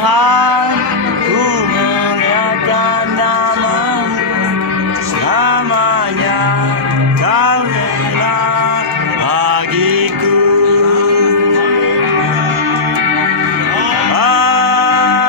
Tuhan, ku muliakan nama-Mu, selamanya Kau rela bagiku. Haleluya,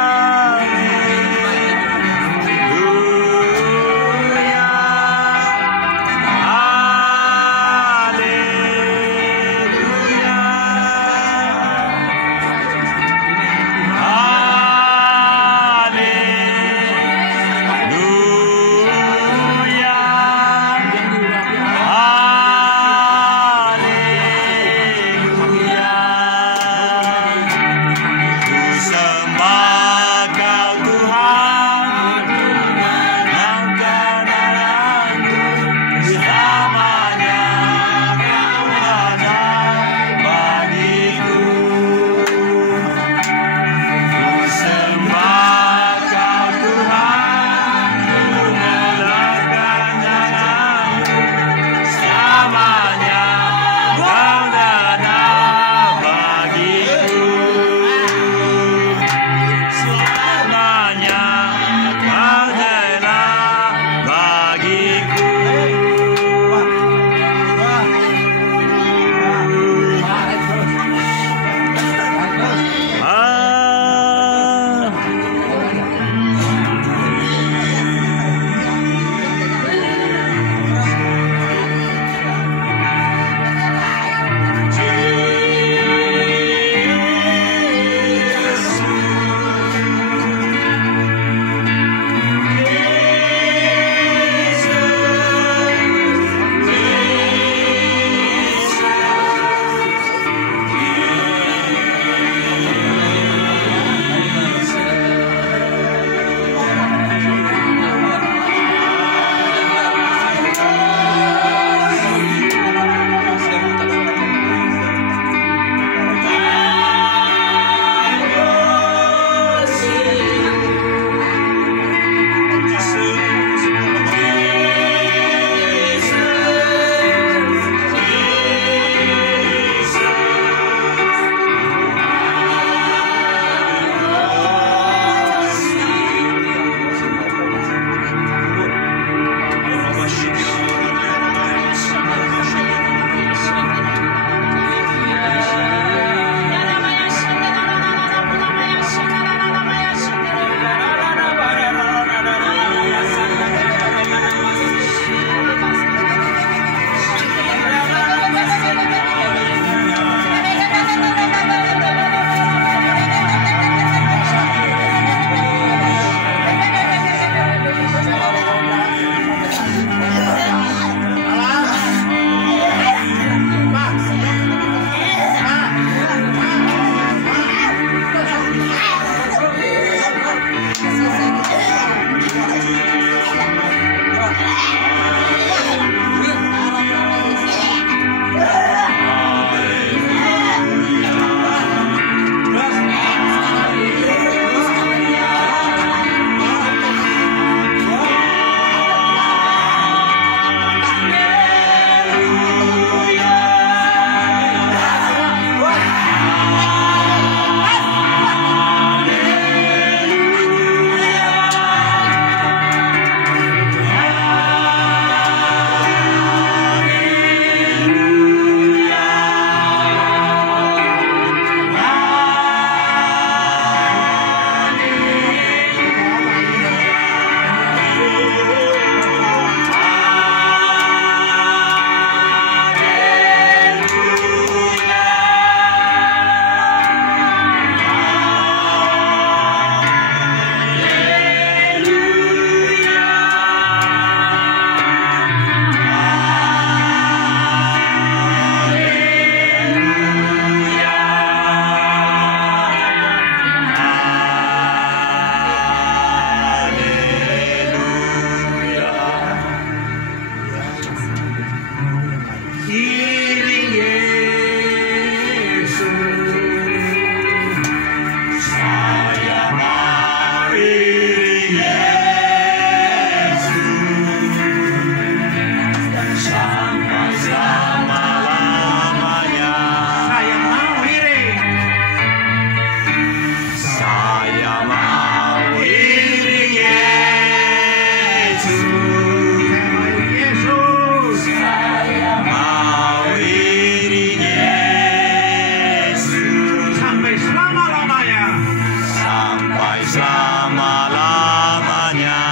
selama-lamanya.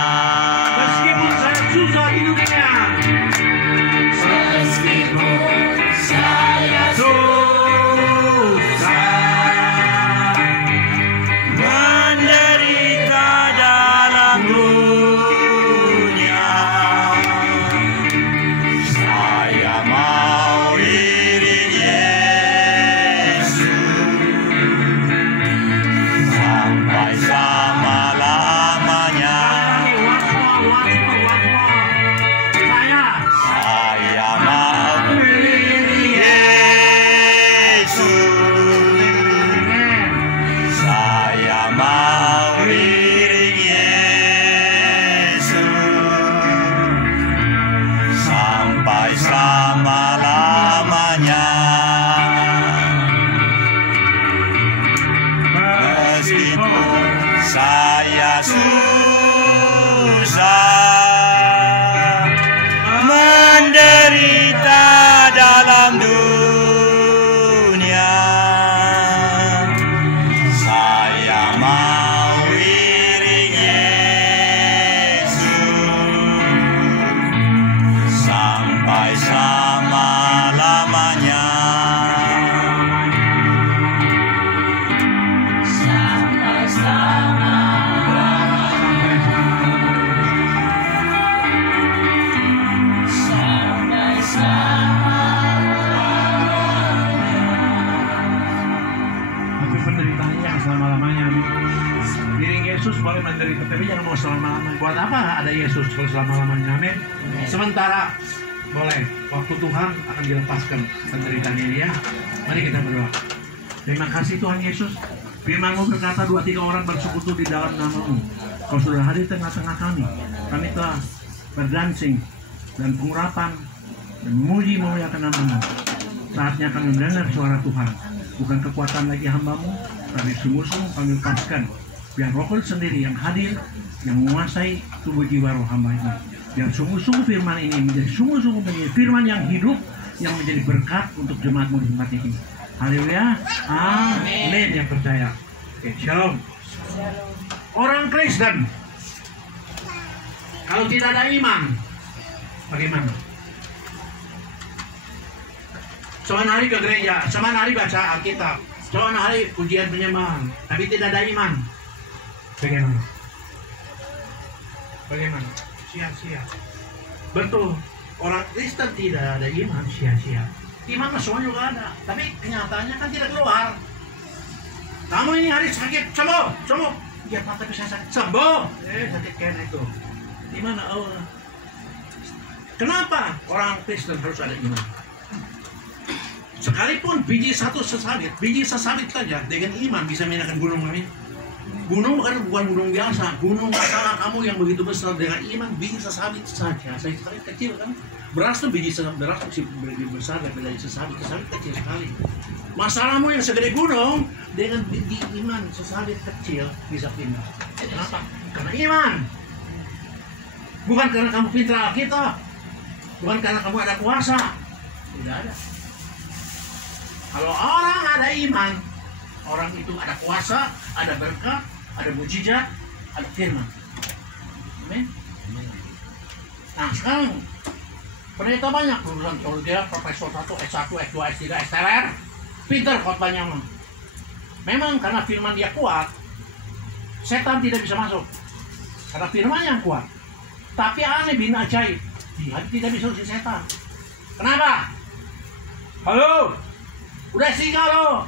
Meskipun saya susah di dunia, Meskipun saya susah menderita dalam dunia, saya mau iring Yesus sampai selama-lamanya. Saya mau iring Yesus, saya mau iring Yesus sampai selama-lamanya. Meskipun saya susah menderita dalam dunia, saya mau iring Yesus sampai selama-lamanya. Sampai tapi penderitaannya yang selama-lamanya. Iring Yesus boleh menderita, tapi jangan mau selama-lamanya. Buat apa ada Yesus kalau selama-lamanya? Amin. Sementara boleh, waktu Tuhan akan dilepaskan penderitaan ini ya. Mari kita berdoa. Terima kasih Tuhan Yesus. Firman-Mu berkata 2-3 orang bersekutu di dalam nama-Mu. Kau sudah hadir tengah-tengah kami. Kami telah berdancing dan pengurapan dan memuji memuliakan nama-Mu. Saatnya kami mendengar suara Tuhan. Bukan kekuatan lagi hamba-Mu, tapi sungguh-sungguh kami lepaskan. Biar Roh Kudus sendiri yang hadir, yang menguasai tubuh jiwa roh hamba ini. Biar sungguh-sungguh firman ini menjadi sungguh-sungguh menjadi firman yang hidup, yang menjadi berkat untuk jemaat-Mu di tempat ini. Haleluya. Amin. Yang percaya. Oke, shalom. Orang Kristen kalau tidak ada iman, bagaimana? Seorang hari ke gereja, seorang hari baca Alkitab, seorang hari ujian penyembahan, tapi tidak ada iman. Bagaimana? Bagaimana? Sia-sia. Betul. Orang Kristen tidak ada iman, sia-sia. Iman mah semua juga ada, tapi kenyataannya kan tidak keluar. Kamu ini hari sakit, sembuh. Ya Pak, tapi saya sakit, sembuh. Sakit kena itu. Di mana Allah? Kenapa orang Kristen harus ada iman? Sekalipun biji sesawit saja dengan iman bisa memindahkan gunung kami. Gunung bukan gunung biasa, gunung masalah kamu yang begitu besar dengan iman biji sesawit saja. Sesawit kecil kan, beras tuh biji sesawit, beras lebih besar daripada sesawit kecil sekali. Masalahmu yang segede gunung dengan biji iman sesawit kecil bisa pindah. Kenapa? Karena iman. Bukan karena kamu pintar kita, bukan karena kamu ada kuasa. Tidak ada. Kalau orang ada iman, orang itu ada kuasa, ada berkat, ada mujizat, ada firman. Amin. Nah sekarang pendeta banyak lulusan teologi, profesor 1, S1, S2, S3, S3, pintar khotbahnya. Memang karena firman dia kuat, setan tidak bisa masuk. Karena firman yang kuat. Tapi aneh bin ajaib, dia tidak bisa usir setan. Kenapa? Halo? Udah singa lo,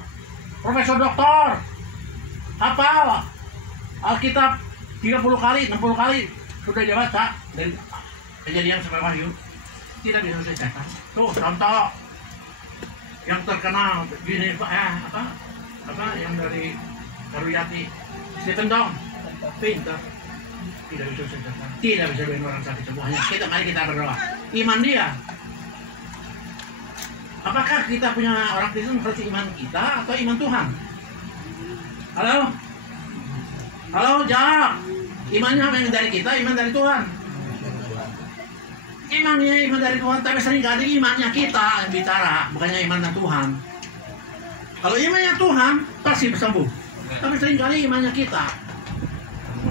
profesor doktor, hafal Alkitab 30 kali, 60 kali sudah dia baca dari Kejadian sampai Wahyu, tidak bisa usir setan. Tuh contoh yang terkenal gini apa yang dari Karuyati, Stephen Dong, pintar, tidak bisa usir setan, tidak bisa doain orang sakit semuanya. Mari kita berdoa, iman dia. Apakah kita punya orang Kristen versi iman kita atau iman Tuhan? Halo? Halo, jawab. Imannya yang dari kita, iman dari Tuhan. Imannya iman dari Tuhan, tapi seringkali imannya kita yang bicara, bukannya imannya Tuhan. Kalau imannya Tuhan, pasti sembuh. Tapi seringkali imannya kita.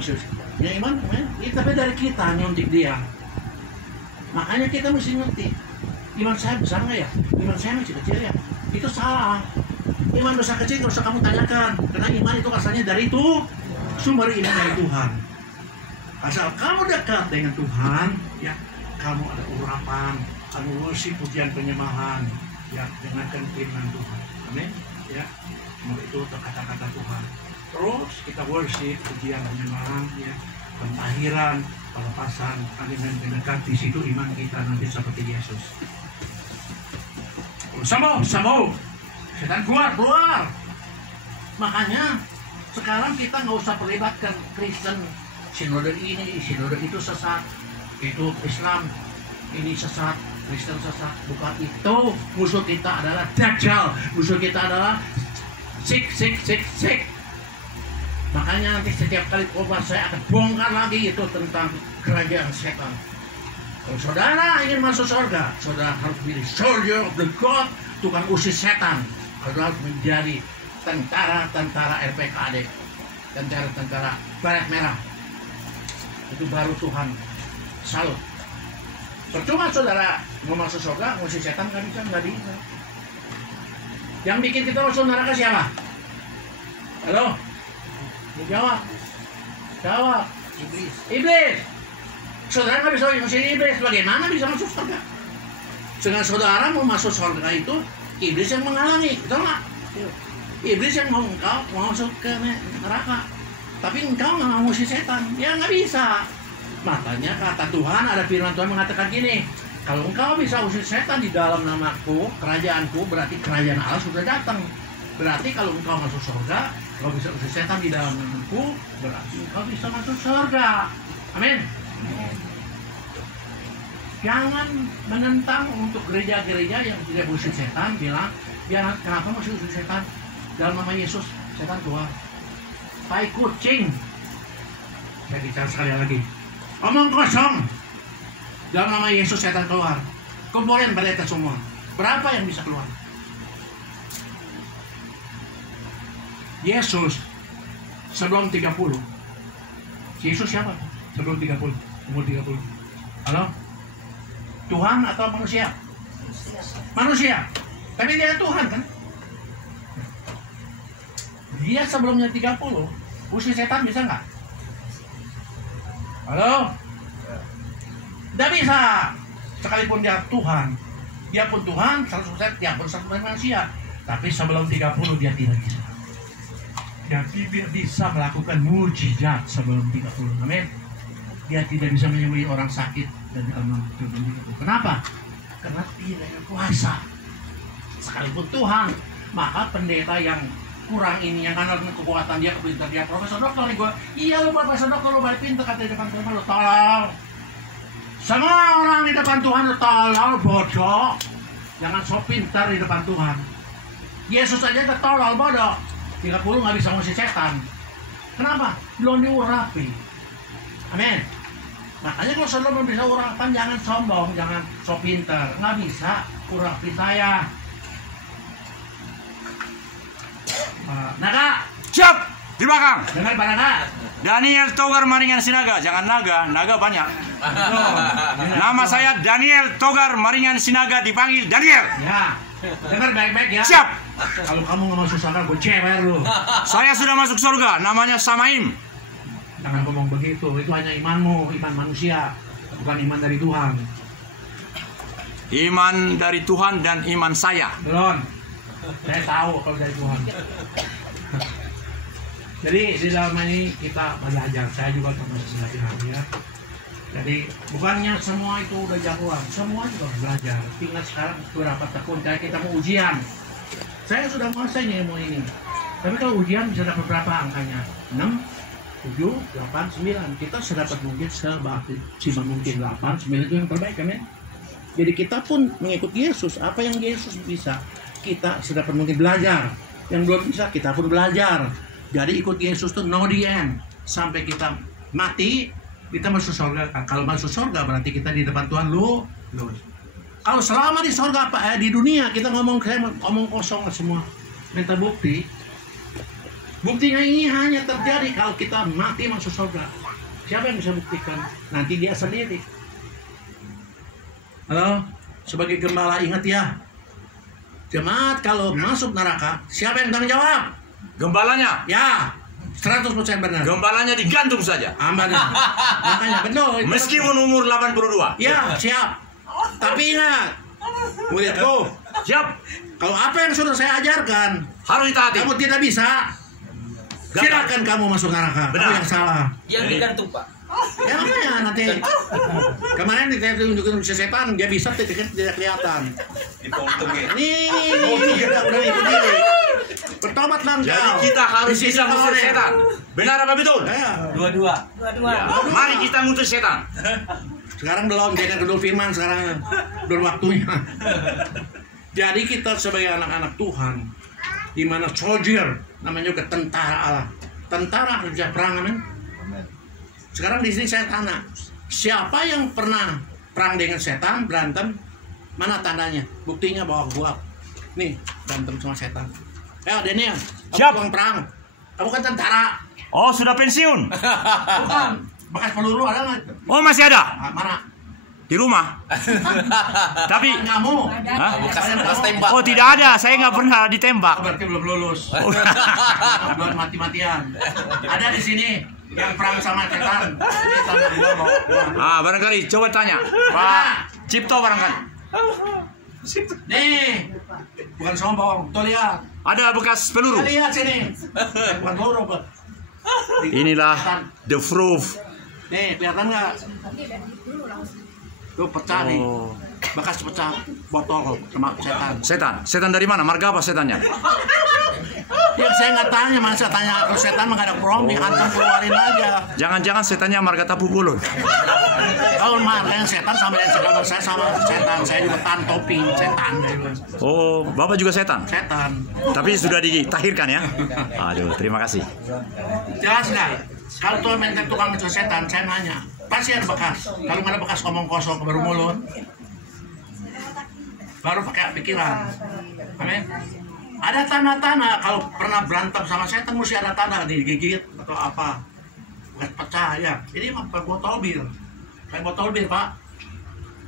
maksudnya ya iman, tapi dari kita nyontik dia. Makanya kita mesti ngerti, iman saya besar nggak ya? Iman saya masih kecil ya? Itu salah. Iman besar kecil nggak usah kamu tanyakan, karena iman itu asalnya dari itu, sumber iman dari Tuhan. Asal kamu dekat dengan Tuhan, ya kamu ada urapan, kamu worship, pujian penyembahan, ya dengarkan firman Tuhan. Amin. Ya, semoga itu kata-kata Tuhan. Terus kita worship, pujian penyembahan, ya, pentahiran, pelepasan, dengan mendekat di situ iman kita nanti seperti Yesus. Sambung, setan keluar. Makanya sekarang kita nggak usah perlibatkan Kristen, sinode ini, sinode itu sesat, itu Islam, ini sesat, Kristen sesat. Bukan itu. Musuh kita adalah Dajjal, musuh kita adalah sik. Makanya nanti setiap kali khotbah saya akan bongkar lagi itu tentang kerajaan setan. Kalau saudara ingin masuk surga, saudara harus pilih soldier of the God, tukang usir setan. Saudara harus menjadi tentara RPKAD, tentara baret merah. Itu baru Tuhan salut. Percuma saudara mau masuk surga, ngusir setan nggak bisa. Yang bikin kita masuk neraka siapa? Halo? Jawab. Iblis. Saudara nggak bisa ngusir iblis, bagaimana bisa masuk surga? Dengan saudara mau masuk surga itu, iblis yang menghalangi, betul nggak? Iblis yang mau engkau masuk ke neraka, tapi engkau nggak mau ngusir setan, ya nggak bisa. Makanya kata Tuhan, ada firman Tuhan mengatakan gini, kalau engkau bisa usir setan di dalam namaku, kerajaanku, berarti kerajaan Allah sudah datang. Berarti kalau engkau masuk surga, kalau bisa usir setan di dalam namaku, berarti engkau bisa masuk surga. Amin. Jangan menentang untuk gereja-gereja yang tidak usir setan, bilang, jangan, kenapa masih usir setan? Dalam nama Yesus, setan keluar. Tai kucing. Saya bicara sekali lagi. Omong kosong. Dalam nama Yesus setan keluar. Kumpulin pendeta semua. Berapa yang bisa keluar? Yesus sebelum 30. Yesus siapa? Sebelum 30. Umur 30. Halo? Tuhan atau manusia? Manusia. Tapi dia Tuhan kan? Dia sebelumnya 30. Usir setan bisa nggak? Halo? Tidak bisa. Sekalipun dia Tuhan, dia pun Tuhan 100%, dia pun 100% manusia. Tapi sebelum 30 dia tidak bisa. Dia tidak bisa melakukan mujizat sebelum 30. Amin. Dia tidak bisa menyembuhi orang sakit dan sebelum 30. Kenapa? Karena tidak ada kuasa. Sekalipun Tuhan, maka pendeta yang kurang ini, yang karena kekuatan dia, kepintaran dia, profesor dokter nih gue, iya lu profesor dokter, lu balik pintar kata di depan Tuhan, lu tolol. Semua orang di depan Tuhan lu tolol, bodoh. Jangan sok pintar di depan Tuhan. Yesus aja udah tolol, bodoh. 30 nggak bisa ngusir setan. Kenapa? Belum diurapi. Amin. Makanya kalau saudara belum bisa urapan, jangan sombong, jangan sok pintar. Nggak bisa urapi saya. Naga, Siap, di belakang. dengar Pak Naga. Daniel Togar Maringan Sinaga, jangan naga banyak. Nama saya Daniel Togar Maringan Sinaga, dipanggil Daniel. Ya, dengar baik-baik ya. Siap. Kalau kamu nggak masuk surga, gue cewer lu. Saya sudah masuk surga, namanya Samaim. Jangan ngomong begitu, itu hanya imanmu, iman manusia, bukan iman dari Tuhan. Iman dari Tuhan dan iman saya. Belum. Saya tahu kalau dari Tuhan. Jadi di dalam ini kita belajar, saya juga terus belajar ya. Jadi bukannya semua itu udah jagoan, semua juga harus belajar. Ingat sekarang beberapa tahun kayak kita mau ujian. Saya sudah menguasai nih ilmu ini. Tapi kalau ujian bisa dapat berapa angkanya? 6, 7, 8, 9. Kita sedapat mungkin semaksimal mungkin 8, 9 itu yang terbaik kan ya. Jadi kita pun mengikuti Yesus. Apa yang Yesus bisa, kita sedapat mungkin belajar. Yang belum bisa, kita pun belajar. Jadi ikut Yesus tuh no the end. Sampai kita mati, kita masuk surga. Kalau masuk surga berarti kita di depan Tuhan lu. Kalau selama di surga di dunia kita ngomong kosong semua. Minta bukti. Buktinya ini hanya terjadi kalau kita mati masuk surga. Siapa yang bisa buktikan? Nanti dia sendiri. Halo, sebagai gembala ingat ya, jemaat kalau masuk neraka, siapa yang tanggung jawab? Gembalanya. Ya, 100% benar. Gembalanya digantung saja. Aman. Makanya betul. Meskipun umur 82. Ya, siap. Tapi ingat, muridku, Siap. kalau apa yang sudah saya ajarkan, Harus ditaati. kamu tidak bisa, silakan kamu masuk neraka. Kamu Benar. yang salah. Yang digantung, Pak. Ya makanya nanti kemarin ditunjukin setan dia bisa tidak kelihatan. Nih udah ikut diri. Bertobat lah Jadi engkau. kita harus Di sini bisa ngusir boleh. setan. Benar apa betul? Ya, Dua-dua. Mari kita ngusir setan. sekarang belum jadi kedua firman sekarang belum waktunya. Jadi kita sebagai anak-anak Tuhan, di mana soldier namanya juga tentara Allah. Tentara harus bisa perang, amin. Sekarang di sini saya tanya, siapa yang pernah perang dengan setan, berantem? Mana tandanya? Buktinya bawa gua. Nih, berantem sama setan. Ya, Daniel, Siap. kamu perang. Kamu kan tentara. Oh, sudah pensiun. Bukan. Bekas peluru ada nggak? Oh, masih ada Ah, mana? di rumah. Tapi Kamu. Hah? Bekas tembak. Oh, tidak ada. Saya nggak pernah ditembak. Oh, berarti belum lulus. Belum mati-matian. Ada di sini yang perang sama setan. Ini tanda gua bawa. Barangkali coba tanya Pak Cipto barangkali. Nih, bukan sombong. Tuh lihat. Ada bekas peluru. Lihat sini. Bukan peluru, Pak. Inilah the proof. Nih, kelihatan nggak? Tuh pecah nih. Oh. Bekas pecah botol sama setan. Setan dari mana? Marga apa setannya? Ya saya nggak tanya, masa tanya ke setan mah nggak ada prom, dihantam keluarin aja. Jangan-jangan setannya marga tapu bulun. Kalau makanya setan sama yang sedang saya sama setan, saya juga tan topping setan. Oh, Bapak juga setan. Setan. Tapi sudah ditahirkan ya. Aduh, terima kasih. Jelas nggak? Kalau tuh minta tukang ngecek setan, saya nanya, pasti ada bekas. Kalau nggak ada bekas ngomong kosong baru mulut, baru pakai pikiran. Amin. Ada tanda-tanda kalau pernah berantem sama setan mesti ada tanda digigit atau apa, bukan pecah ya. Ini mah botol bir, kayak botol bir Pak.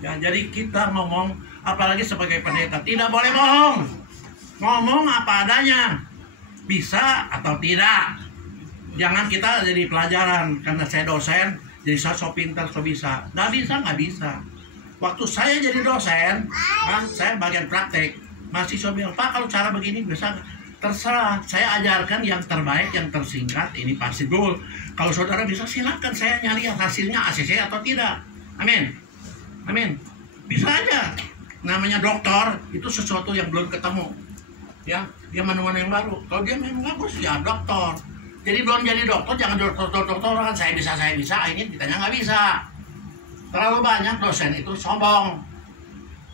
Ya jadi kita ngomong, apalagi sebagai pendeta tidak boleh bohong. Ngomong apa adanya, bisa atau tidak. Jangan kita jadi pelajaran karena saya dosen, jadi saya so pintar so bisa. Nggak bisa. Waktu saya jadi dosen, kan saya bagian praktek. Mahasiswa bilang, Pak kalau cara begini bisa nggak? Terserah, saya ajarkan yang terbaik, yang tersingkat, ini pasti goal. Kalau saudara bisa silakan saya nyari hasilnya ACC atau tidak. Amin. Bisa aja. Namanya dokter, itu sesuatu yang belum ketemu. Ya, dia menemukan yang baru. Kalau dia memang bagus, ya dokter. Jadi belum jadi dokter, jangan dokter kan saya bisa, ini ditanya nggak bisa. Terlalu banyak dosen itu sombong.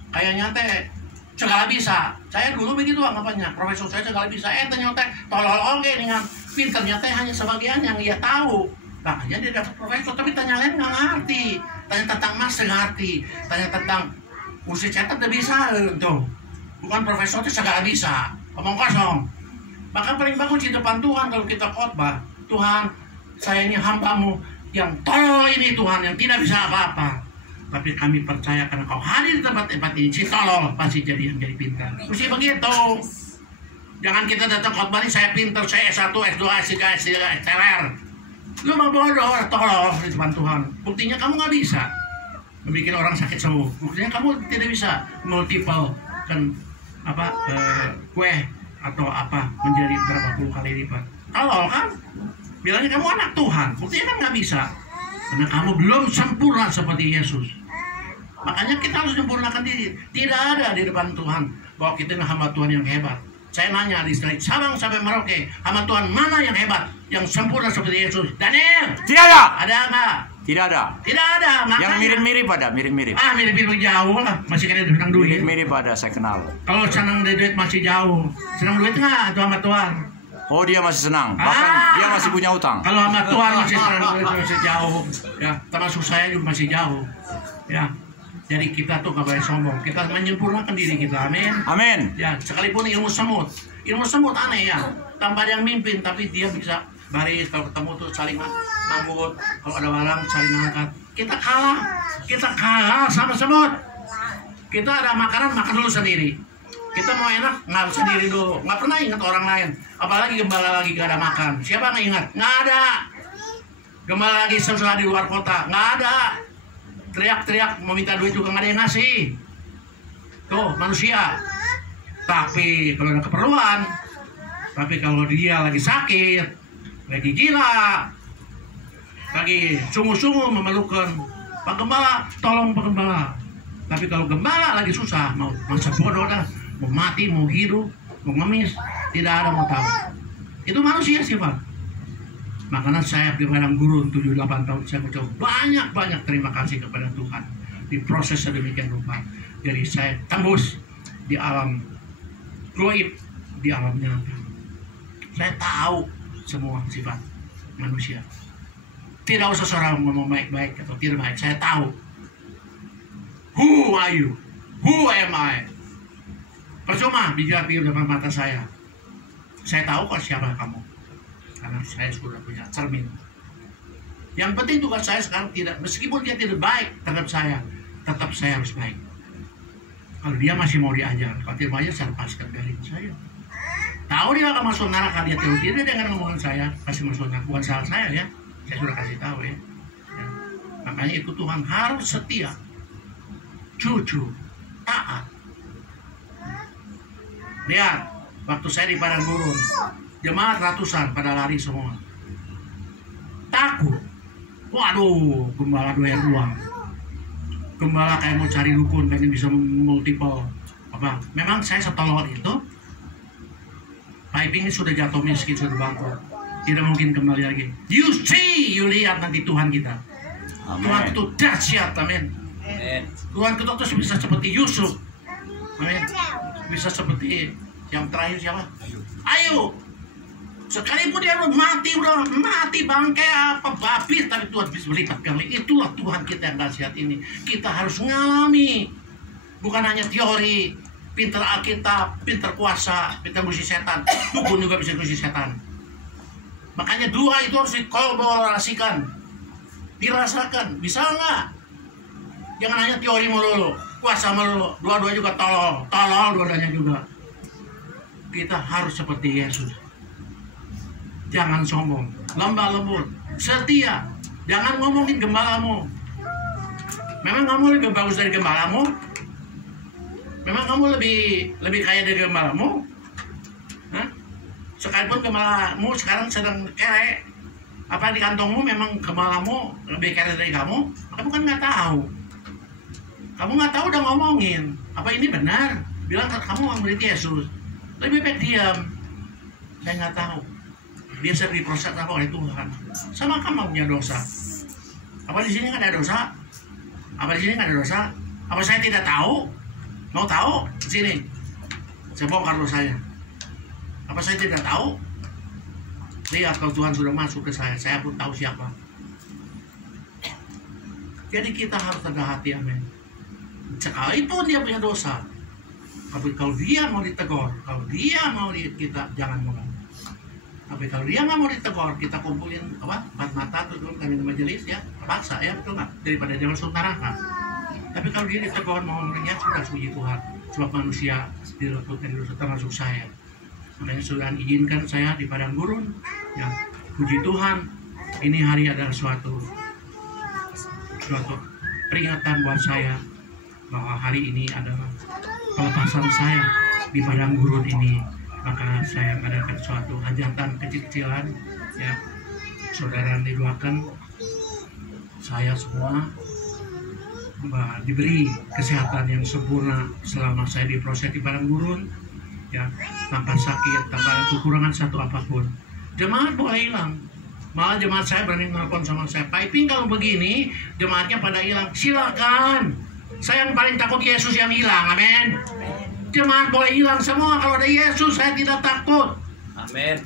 Kayaknya teh segala bisa. Saya dulu begitu anggapannya. Profesor saya segala bisa. Ternyata tolol oke dengan pinternya teh hanya sebagian yang dia tahu. Makanya dia dapat profesor, tapi tanya lain nggak ngerti. Tanya tentang mas ngerti. Tanya tentang musik cetak udah bisa tuh. Bukan profesor itu segala bisa. Omong kosong. Maka paling bagus di depan Tuhan kalau kita khotbah. Tuhan, saya ini hambamu yang tolol ini Tuhan, yang tidak bisa apa-apa. Tapi kami percaya karena kau hadir di tempat-tempat ini, si tolol pasti jadi yang jadi pintar. Mesti begitu. Jangan kita datang khotbah ini, saya pintar, saya S1, S2, S3, S3, S3. Lu mau bodoh, tolol di depan Tuhan. Buktinya kamu nggak bisa membuat orang sakit sembuh. Buktinya kamu tidak bisa multiple kan kue atau apa menjadi berapa puluh kali lipat. Tolol kan? Bilangnya kamu anak Tuhan. Buktinya kan nggak bisa. Karena kamu belum sempurna seperti Yesus. Makanya kita harus menyempurnakan diri. Tidak ada di depan Tuhan bahwa kita hamba Tuhan yang hebat. Saya nanya di Sabang sampai Merauke, hamba Tuhan mana yang hebat, yang sempurna seperti Yesus? Daniel? Tidak ada. Ada nggak? Tidak ada. Tidak ada. Makanya, Yang mirip-mirip ada, mirip-mirip. Mirip-mirip jauh lah. Masih kena senang duit. Mirip-mirip ada, saya kenal. Kalau senang duit masih jauh. Senang duit nggak tuh hamba Tuhan? Oh, dia masih senang. Bahkan dia masih punya utang. Kalau hamba Tuhan masih senang duit masih jauh. Ya, termasuk saya juga masih jauh. Ya. Jadi kita tuh nggak boleh sombong. Kita menyempurnakan diri kita. Amin. Amin. Ya, sekalipun ilmu semut. Ilmu semut aneh ya. Tanpa ada yang mimpin, tapi dia bisa baris. Kalau ketemu tuh saling ngangkut. Kalau ada barang saling ngangkat. Kita kalah sama semut. Kita ada makanan, makan dulu sendiri. Kita mau enak, nggak sendiri dulu. Nggak pernah ingat orang lain. Apalagi gembala lagi gak ada makan. Siapa nggak ingat? Nggak ada. Gembala lagi susah di luar kota. Nggak ada. Teriak-teriak mau minta duit juga nggak ada yang ngasih. Tuh manusia. Tapi kalau ada keperluan, tapi kalau dia lagi sakit, lagi gila, lagi sungguh-sungguh memerlukan Pak Gembala, tolong Pak Gembala. Tapi kalau gembala lagi susah, mau masa bodoh dah, mau mati, mau hidup, mau ngemis, tidak ada mau tahu. Itu manusia sih Pak. Makanya saya di padang gurun 7-8 tahun saya mencoba banyak terima kasih kepada Tuhan di proses sedemikian rupa. Jadi saya tembus di alam goib, di alam nyata. Saya tahu semua sifat manusia. Tidak usah seorang ngomong baik-baik atau tidak baik. Saya tahu. Who are you? Who am I? Percuma bicara di depan mata saya. Saya tahu kok siapa kamu. Karena saya sudah punya cermin. Yang penting tugas saya sekarang tidak, meskipun dia tidak baik terhadap saya, tetap saya harus baik. Kalau dia masih mau diajar, kalau tidak mau ajar, saya lepaskan dari saya. Tahu dia akan masuk neraka, dia tidak dengan ngomongan saya, kasih masuk neraka. Bukan salah saya ya, saya sudah kasih tahu ya. Makanya itu Tuhan harus setia, jujur, taat. Lihat, waktu saya di padang gurun, jemaat ratusan pada lari semua. Takut. Waduh, gembala doyan uang. Gembala kayak mau cari dukun, pengen bisa multiple. Apa? Memang saya setolol itu. Piping ini sudah jatuh miskin, sudah bangkrut. Tidak mungkin kembali lagi. You see, you lihat nanti Tuhan kita. Amen. Tuhan itu dahsyat, amin. Tuhan kita terus bisa seperti Yusuf. Amin. Bisa seperti yang terakhir siapa? Ayo. Sekalipun dia udah mati bangkai apa babi, tapi Tuhan bisa berlipat kali. Itulah Tuhan kita yang dahsyat ini. Kita harus ngalami, bukan hanya teori, pinter Alkitab, pinter kuasa, pinter musik setan. Dukun juga bisa musik setan. Makanya dua itu harus dikolaborasikan, dirasakan. Bisa nggak? Jangan hanya teori melulu, kuasa melulu. Dua-dua juga tolol dua-duanya juga. Kita harus seperti Yesus. Jangan sombong, lemah lembut, setia. Jangan ngomongin gembalamu. Memang kamu lebih bagus dari gembalamu? Memang kamu lebih kaya dari gembalamu? Hah? Sekalipun gembalamu sekarang sedang kere, apa di kantongmu memang gembalamu lebih kere dari kamu? Kamu kan nggak tahu. Kamu nggak tahu udah ngomongin. Apa ini benar? Bilang kamu murid Yesus. Lebih baik diam. Saya nggak tahu. Dia sering diproses apa oleh Tuhan. Sama kamu punya dosa. Apa di sini nggak ada dosa? Apa di sini nggak ada dosa? Apa saya tidak tahu? Mau tahu? Sini. Saya bongkar dosanya. Apa saya tidak tahu? Lihat kalau Tuhan sudah masuk ke saya pun tahu siapa. Jadi kita harus tegak hati, amin. Sekalipun dia punya dosa, tapi kalau dia mau ditegur, kalau dia mau kita jangan ngomong. Tapi kalau dia nggak mau ditegur, kita kumpulin apa? Empat mata tuh kami di majelis ya, paksa ya, betul nggak? Daripada dia masuk neraka. Tapi kalau dia ditegur mau ngomongnya sudah puji Tuhan, sebab manusia diluputkan dosa termasuk saya. Makanya sudah izinkan saya di padang gurun. Ya, puji Tuhan, ini hari adalah suatu peringatan buat saya bahwa hari ini adalah pelepasan saya di padang gurun ini. Maka saya mengadakan suatu hajatan kecil-kecilan ya, saudara didoakan saya semua diberi kesehatan yang sempurna selama saya diproses di padang gurun ya, tanpa sakit, tanpa ada kekurangan satu apapun. Jemaat boleh hilang, malah jemaat saya berani nelfon sama saya, piping kalau begini jemaatnya pada hilang. Silakan, saya yang paling takut Yesus yang hilang, amin. Jemaat boleh hilang semua, kalau ada Yesus saya tidak takut. Amin.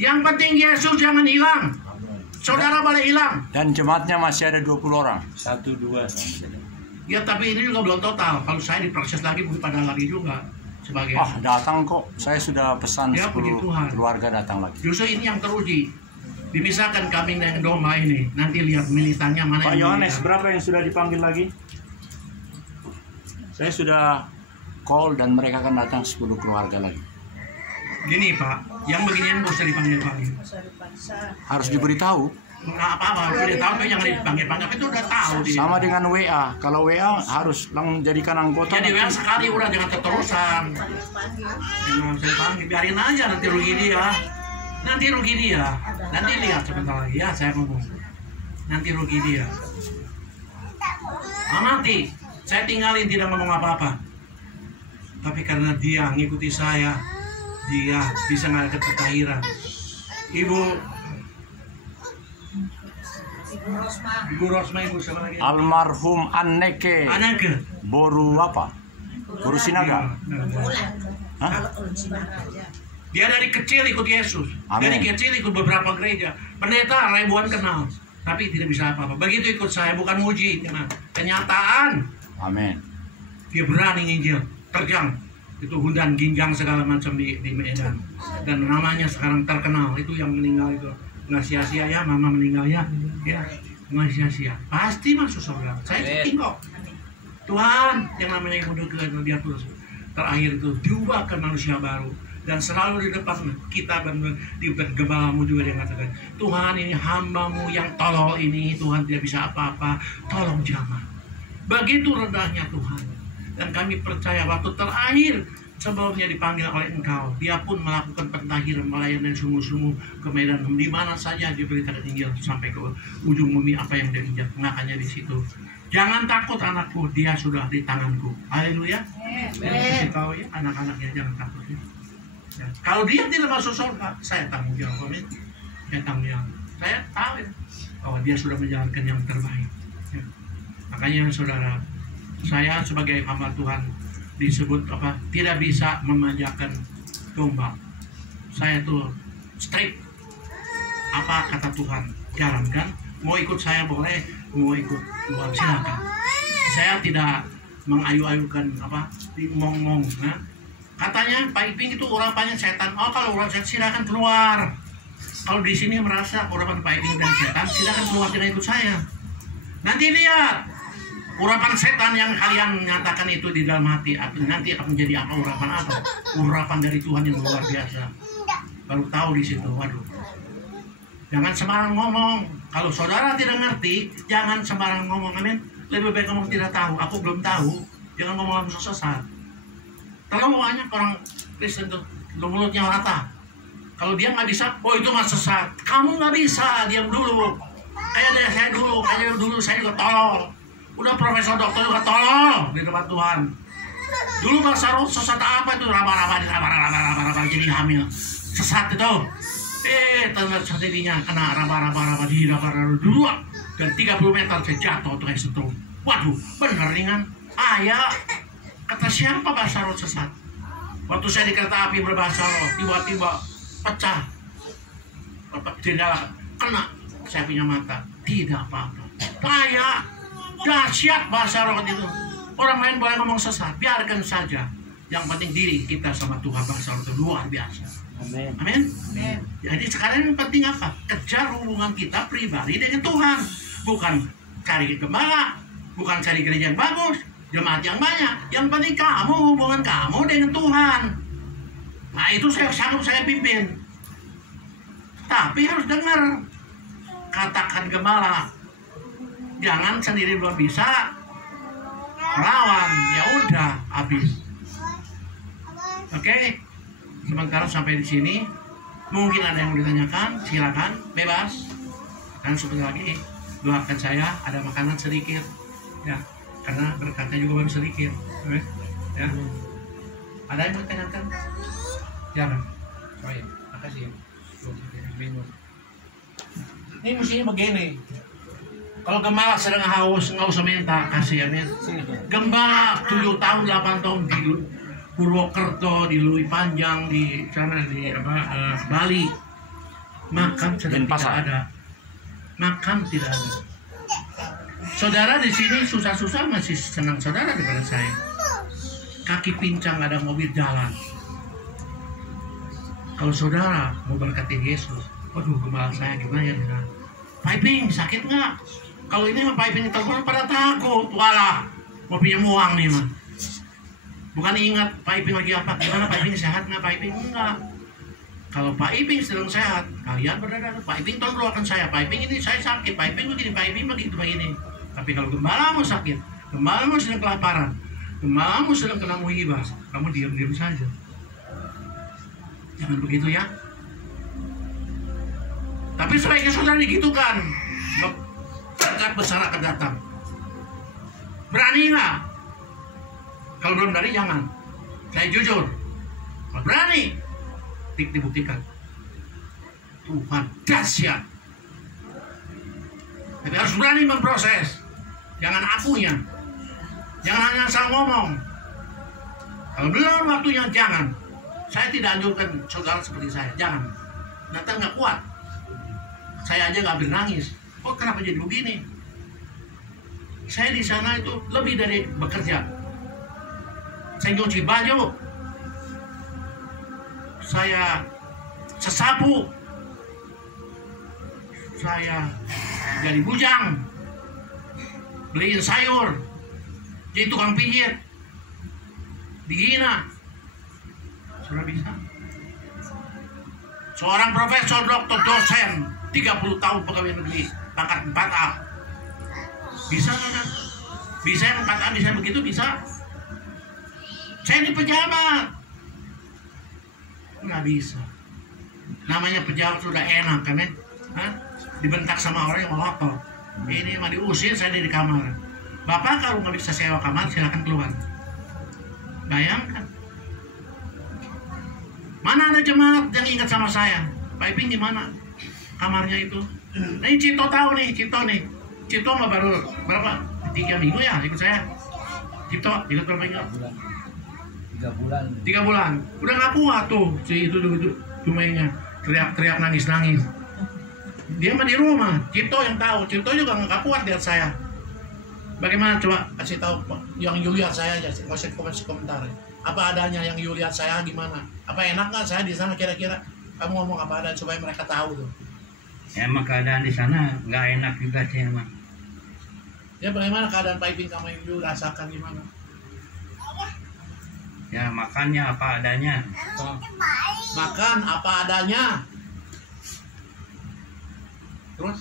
Yang penting Yesus jangan hilang. Saudara boleh hilang. Dan jemaatnya masih ada 20 orang. 1, 2. Ya tapi ini juga belum total. Kalau saya diproses lagi mungkin pada lari juga. sebagai datang kok. Saya sudah pesan Ya, 10 puji Tuhan. keluarga datang lagi. Justru ini yang teruji. Dipisahkan kambing dengan domba ini. Nanti lihat militannya mana Pak yang Yohanes, militan. berapa yang sudah dipanggil lagi? Saya sudah call dan mereka akan datang 10 keluarga lagi. Gini Pak, yang beginian gak usah dipanggil-panggil. Harus diberitahu. Nggak apa-apa, udah tahu tuh jangan dipanggil-panggil. Itu udah tahu dia. Sama dengan WA. Kalau WA harus langsung jadikan anggota. Jadi yang sekali udah jangan keterusan. Jangan saya panggil, biarin aja nanti rugi dia. Nanti rugi dia. Nanti lihat sebentar lagi ya saya ngomong. Nanti rugi dia. Amati, saya tinggalin tidak ngomong apa-apa. Tapi karena dia ngikuti saya, dia bisa ngangkat ketahiran. Ibu Rosma, Ibu siapa lagi? Almarhum Anneke Anaknya. Boru apa? Boru Sinaga. Hah? Dia dari kecil ikut Yesus. Amin. Dari kecil ikut beberapa gereja. Pendeta ribuan kenal, tapi tidak bisa apa-apa. Begitu ikut saya, bukan muji, kenyataan. Amin. Dia berani nginjil, terjang. Itu Hundan Ginjang segala macam di Medan. Dan namanya sekarang terkenal. Itu yang meninggal itu nggak sia-sia ya, mama meninggal ya. Ya, nggak sia-sia. Pasti masuk surga. Saya yakin kok. Tuhan yang namanya yang mudah dia terus terakhir itu diubah ke manusia baru. Dan selalu di depan kita dan di depan gembalamu juga dia katakan, Tuhan ini hambamu yang tolol ini, Tuhan tidak bisa apa-apa, tolong jamah. Begitu rendahnya Tuhan. Dan kami percaya waktu terakhir sebelumnya dipanggil oleh Engkau, dia pun melakukan pentahiran, melayani sungguh-sungguh ke Medan, di mana saja diberitakan Injil sampai ke ujung bumi apa yang dia injak. Makanya di situ, jangan takut anakku, dia sudah di tanganku. Haleluya. Kasih tahu ya anak-anaknya jangan takut ya. Ya. Kalau dia tidak masuk surga, saya tanggung jawab. Amin. Saya tanggung jawab. Saya tahu ya, bahwa dia sudah menjalankan yang terbaik. Ya. Makanya saudara, saya sebagai hamba Tuhan disebut apa? Tidak bisa memanjakan domba. Saya tuh strict. Apa kata Tuhan? Jalankan. Mau ikut saya boleh, mau ikut luar silakan. Saya tidak mengayu-ayukan apa? Ngomong-ngomong. Nah, katanya Pak Iping itu urapannya setan. Oh, kalau urapan setan silakan keluar. Kalau di sini merasa urapan Pak Iping dan setan, silakan keluar, tidak ikut saya. Nanti lihat urapan setan yang kalian nyatakan itu di dalam hati, nanti akan menjadi apa urapan apa? Urapan dari Tuhan yang luar biasa. Baru tahu di situ, waduh. Jangan sembarang ngomong. Kalau saudara tidak ngerti, jangan sembarang ngomong. Amin. Lebih baik ngomong tidak tahu. Aku belum tahu. Jangan ngomong langsung sesat. Terlalu banyak orang Kristen tuh mulutnya rata. Kalau dia nggak bisa, oh itu mah sesat. Kamu nggak bisa, diam dulu. Kayak saya dulu saya juga tolol. Udah profesor dokter juga tolol di depan Tuhan. Dulu bahasa roh sesat apa itu, raba-raba jadi hamil. Sesat itu. Terjadinya kena raba-raba dulu. Dan 30 meter saya jatuh tuh kayak setrum. Waduh, bener ringan. Ayah. Kata siapa bahasa roh sesat? Waktu saya di kereta api berbahasa roh, tiba-tiba pecah. Tidak kena saya punya mata. Tidak apa-apa. Kayak dahsyat bahasa roh itu. Orang lain boleh ngomong sesat, biarkan saja. Yang penting diri kita sama Tuhan, bahasa roh itu luar biasa. Amin. Amin. Jadi sekarang yang penting apa? Kejar hubungan kita pribadi dengan Tuhan. Bukan cari gembala, bukan cari gereja yang bagus, jemaat yang banyak. Yang penting kamu, hubungan kamu dengan Tuhan. Nah itu saya sanggup saya pimpin. Tapi harus dengar. Katakan gembala. Jangan sendiri belum bisa melawan. Ya udah habis. Oke. Sementara sampai di sini. Mungkin ada yang mau ditanyakan, silakan, bebas. Dan sebentar lagi doakan saya ada makanan sedikit. Ya. Karena berkatnya juga baru sedikit. Ya. Ada yang mau ditanyakan? Jangan. Oh iya, makasih ya. Ini mestinya begini. Kalau gembala sedang haus, nggak usah minta, kasih ya. Gembala 7 tahun, 8 tahun di Purwokerto, di Lui Panjang, di sana di Bali. Makan sedang tidak ada. Makan tidak ada. Saudara di sini susah-susah masih senang saudara daripada saya. kaki pincang ada mobil jalan. Kalau saudara mau berkati Yesus, waduh gembala saya gimana ya? Pak Iping sakit nggak? Kalau ini mah Pak Iping telepon pada takut, walah mau pinjam uang nih mah. Bukan ingat Pak Iping lagi apa, gimana Pak Iping sehat nggak? Pak Iping enggak. Kalau Pak Iping sedang sehat, kalian berada. Pak Iping tolong doakan saya. Pak Iping ini saya sakit. Pak Iping begini, Pak Iping begitu begini. Tapi kalau gembalamu sakit, gembalamu sedang kelaparan, gembalamu sedang kena musibah, kamu diam-diam saja. Jangan begitu ya. Tapi sebaiknya saudara digitukan. Berkat besar akan datang. Berani nggak? Kalau belum berani jangan. Saya jujur. Kalau berani, dibuktikan. Tuhan dahsyat. Tapi harus berani memproses. Jangan akunya. Jangan hanya asal ngomong. Kalau belum waktunya jangan. Saya tidak anjurkan saudara seperti saya. Jangan. Nanti nggak kuat. Saya aja nggak bernangis. Oh kenapa jadi begini? Saya di sana itu lebih dari bekerja. Saya nyuci baju. Saya sesapu. Saya jadi bujang. Beliin sayur. Jadi tukang pijit. Dihina. Sudah bisa. Seorang profesor, doktor, dosen 30 tahun pegawai negeri pangkat 4A. Bisa nggak? Bisa yang 4A bisa begitu bisa. Saya ini pejabat. Nggak bisa. Namanya pejabat sudah enak kan ya? Hah? Dibentak sama orang yang melotot. Ini mah diusir saya dari kamar. Bapak kalau nggak bisa sewa kamar silakan keluar. Bayangkan. Mana ada jemaat yang ingat sama saya? Pak Iping gimana kamarnya itu? Nah, ini Cito tahu nih, Cito nih. Cito mah baru berapa? 3 minggu ya ikut saya. Cito ikut berapa minggu? 3 bulan. 3 bulan. Udah nggak kuat tuh si itu cumainya teriak-teriak nangis-nangis. Dia mah di rumah. Cito yang tahu. Cito juga nggak kuat lihat saya. Bagaimana coba kasih tahu yang you lihat saya aja. Nggak usah komentar. Apa adanya yang you lihat saya gimana? Apa enak nggak saya di sana kira-kira? Kamu ngomong apa adanya supaya mereka tahu tuh. Ya emang keadaan di sana nggak enak juga sih emang. Ya bagaimana keadaan Pak Iping kamu yang you rasakan gimana? Ya makannya apa adanya. Makan apa adanya. Terus?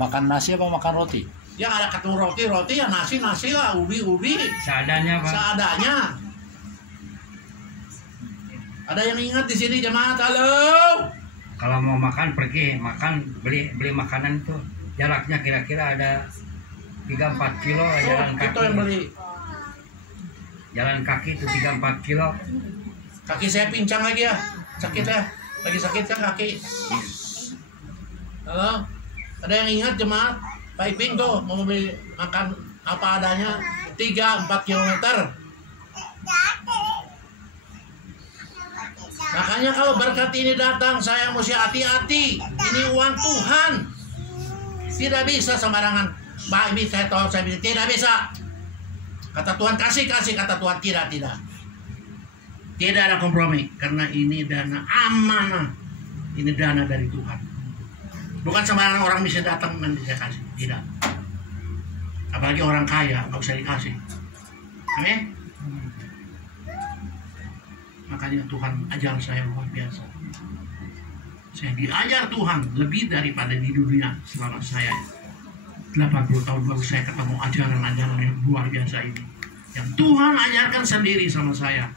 Makan nasi apa makan roti? Ya ada ketemu roti ya nasi lah, ubi. Seadanya Pak. Seadanya. Ada yang ingat di sini jemaat? Halo. Kalau mau makan pergi makan beli makanan itu jaraknya kira-kira ada 3-4 kilo jalan kaki. Itu yang beli. Jalan kaki itu 3-4 kilo. Kaki saya pincang lagi ya. Sakit ya. Lagi sakit kan kaki. Halo. Ada yang ingat jemaat? Pak Iping tuh mau beli makan apa adanya 3-4 kilometer. Makanya kalau berkat ini datang, saya mesti hati-hati. Ini uang Tuhan. Tidak bisa sembarangan. Pak ini saya tolong, saya bilang, tidak bisa. Kata Tuhan kasih, kata Tuhan tidak. Tidak ada kompromi. Karena ini dana amanah. Ini dana dari Tuhan. Bukan sembarangan orang bisa datang dan bisa kasih. Tidak. Apalagi orang kaya, nggak usah dikasih. Amin. Makanya Tuhan ajar saya luar biasa. Saya diajar Tuhan lebih daripada di dunia selama saya 80 tahun baru saya ketemu ajaran-ajaran yang luar biasa ini. Yang Tuhan ajarkan sendiri sama saya.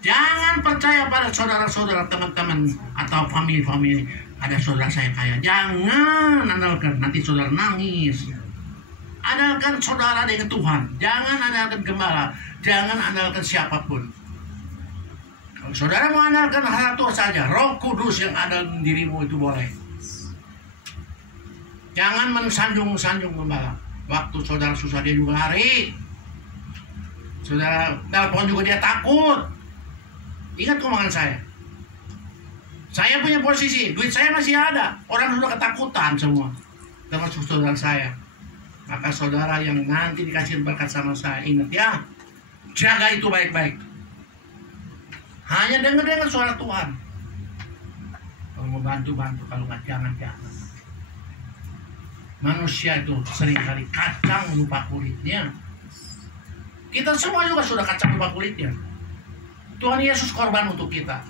Jangan percaya pada saudara-saudara, teman-teman, atau family-family. Ada saudara saya kaya. Jangan andalkan, nanti saudara nangis. Andalkan saudara dengan Tuhan. Jangan andalkan gembala. Jangan andalkan siapapun. Kalau saudara mau andalkan satu saja, Roh Kudus yang ada di dirimu itu boleh. Jangan mensanjung-sanjung gembala. Waktu saudara susah dia juga lari. Saudara telepon juga dia takut. Ingat omongan saya. Saya punya posisi, duit saya masih ada. Orang sudah ketakutan semua. Termasuk saudara saya. Maka saudara yang nanti dikasih berkat sama saya, ingat ya. Jaga itu baik-baik. Hanya dengar suara Tuhan. Kalau mau bantu-bantu, kalau nggak jangan-jangan. Manusia itu seringkali kacang lupa kulitnya. Kita semua juga sudah kacang lupa kulitnya. Tuhan Yesus korban untuk kita.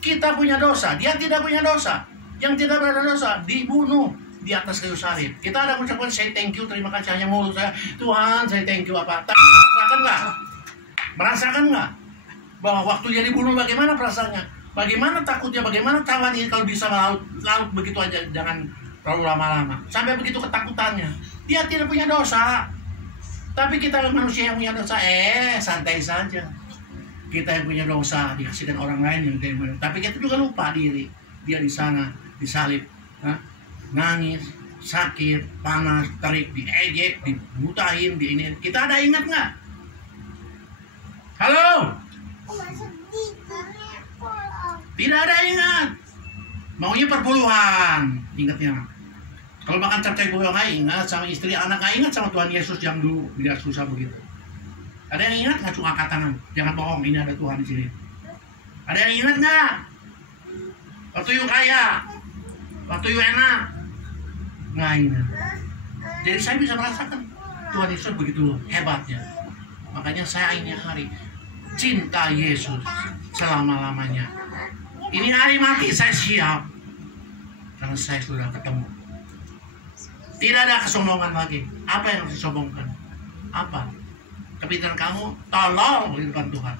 Kita punya dosa, dia tidak punya dosa. Yang tidak berdosa dibunuh di atas kayu salib. Kita ada mengucapkan saya thank you, terima kasih, hanya mulut saya, Tuhan saya thank you apa? Tapi merasakan nggak? Merasakan nggak? Bahwa waktu dia dibunuh bagaimana perasaannya? Bagaimana takutnya? Bagaimana kawan ini kalau bisa laut begitu aja, jangan terlalu lama-lama. Sampai begitu ketakutannya. Dia tidak punya dosa. Tapi kita manusia yang punya dosa, santai saja. Kita yang punya dosa dikasihkan orang lain yang punya. Tapi kita juga lupa diri. Dia di sana disalib, nangis, sakit, panas, tarik, diejek, dibutahin, di ini. Kita ada ingat nggak? Halo? Tidak ada ingat. Maunya perpuluhan, ingatnya. Kalau makan capcay goyong nggak ingat, sama istri anak nggak ingat, sama Tuhan Yesus yang dulu tidak susah begitu. Ada yang ingat nggak? Cuma angkat tangan. Jangan bohong, ini ada Tuhan di sini. Ada yang ingat nggak? Waktu you kaya, waktu you enak, nggak ingat. Jadi saya bisa merasakan Tuhan Yesus begitu hebatnya. Makanya saya ini hari cinta Yesus selama-lamanya. Ini hari mati saya siap, karena saya sudah ketemu. Tidak ada kesombongan lagi. Apa yang harus disombongkan? Apa? Kepintaran kamu tolol di depan Tuhan.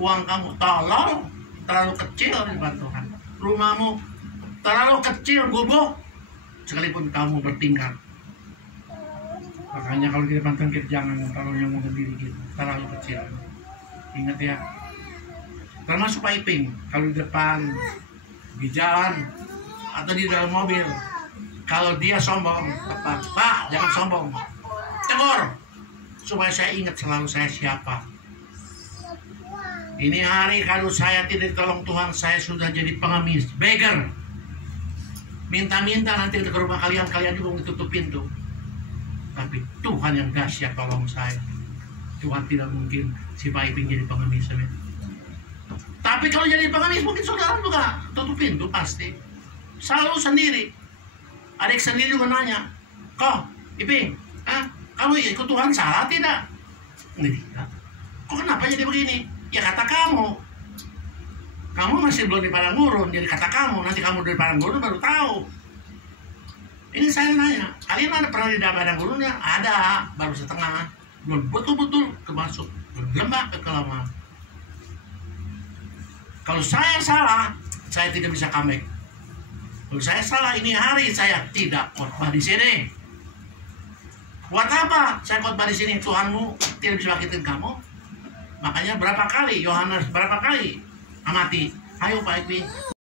Uang kamu tolol, terlalu kecil di depan Tuhan. Rumahmu terlalu kecil, gubuk, sekalipun kamu bertingkat. Makanya kalau di depan Tuhan kita jangan terlalu nyombongkan diri kita, terlalu kecil. Ingat ya. Termasuk Pak Iping, kalau di depan, di jalan, atau di dalam mobil, kalau dia sombong, tetap, Pak, jangan sombong. Tegur, supaya saya ingat selalu saya siapa. Ini hari kalau saya tidak ditolong Tuhan, saya sudah jadi pengemis, beggar. Minta-minta nanti ke rumah kalian, kalian juga tutup pintu. Tapi Tuhan yang dahsyat tolong saya. Tuhan tidak mungkin si Pak Iping jadi pengemis. Tapi kalau jadi pengemis mungkin saudara juga tutup pintu pasti. Selalu sendiri. Adik sendiri juga nanya, kok Iping, kamu ikut Tuhan salah tidak? Tidak. Kok kenapa jadi begini? Ya kata kamu. Kamu masih belum di padang gurun, jadi kata kamu. Nanti kamu di padang gurun baru tahu. Ini saya nanya, kalian ada pernah di padang gurunnya? Ada, baru setengah. Belum betul-betul kemasuk, berlembah ke kelamaan. Kalau saya salah, saya tidak bisa comeback. Kalau saya salah, ini hari saya tidak khotbah di sini. Buat apa saya khotbah di sini? Tuhanmu tidak bisa bangkitin kamu. Makanya berapa kali Yohanes berapa kali amati, ayo Pak Iping,